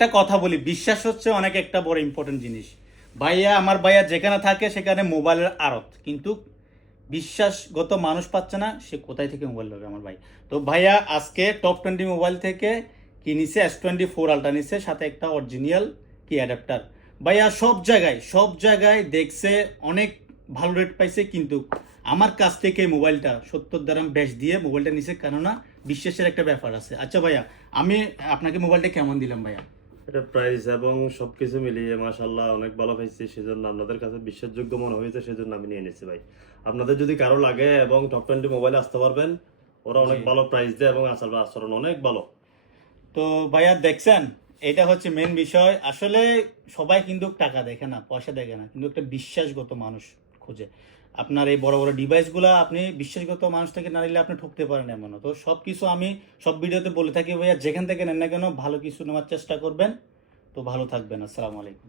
একটা কথা বলি, বিশ্বাস হচ্ছে অনেক একটা বড় ইম্পর্টেন্ট জিনিস। ভাইয়া, আমার ভাইয়া যেখানে থাকে সেখানে মোবাইলের আড়ত, কিন্তু বিশ্বাসগত মানুষ পাচ্ছে না, সে কোথায় থেকে মোবাইল পাবে আমার ভাই। তো ভাইয়া আজকে টপ 20 মোবাইল থেকে কি নিছে, S24 Ultra নিছে, সাথে একটা অরিজিনাল কি অ্যাডাপ্টার। ভাইয়া সব জায়গায় দেখছে, অনেক ভালো রেট পাইছে, কিন্তু আমার কাছ থেকে এই মোবাইলটা 70 দিরহাম বেশ দিয়ে মোবাইলটা নিছে, কেননা বিশ্বাসের একটা ব্যাপার আছে। আচ্ছা ভাইয়া, আমি আপনাকে মোবাইলটা কেমন দিলাম ভাইয়া? এটা প্রাইস এবং সবকিছু মিলিয়ে মাশাআল্লাহ অনেক ভালো পাইছি, সেজন্য আপনাদের কাছে বিশ্বাসযোগ্য মনে হয়েছে, সেজন্য আমি নিয়ে নিচ্ছি ভাই। আপনাদের যদি কারো লাগে এবং টপ 20 মোবাইল আসতে পারবেন, ওরা জি। অনেক ভালো প্রাইস দেয় এবং আচরণ অনেক ভালো। তো ভাইয়া দেখছেন, এটা হচ্ছে মেন বিষয়। আসলে সবাই কিন্তু টাকা দেখে না, পয়সা দেখে না, কিন্তু একটা বিশ্বাসগত মানুষ খোঁজে। আপনার এই বড় বড় ডিভাইসগুলো আপনি বিশ্বাসগত মানুষ থেকে না নিলে আপনি ঠকতে পারেন এমন। তো সব কিছু আমি সব ভিডিওতে বলে থাকি ভাইয়া, যেখান থেকে নেন না কেন ভালো কিছু নেওয়ার চেষ্টা করবেন। তো ভালো থাকবেন। আসসালামু আলাইকুম।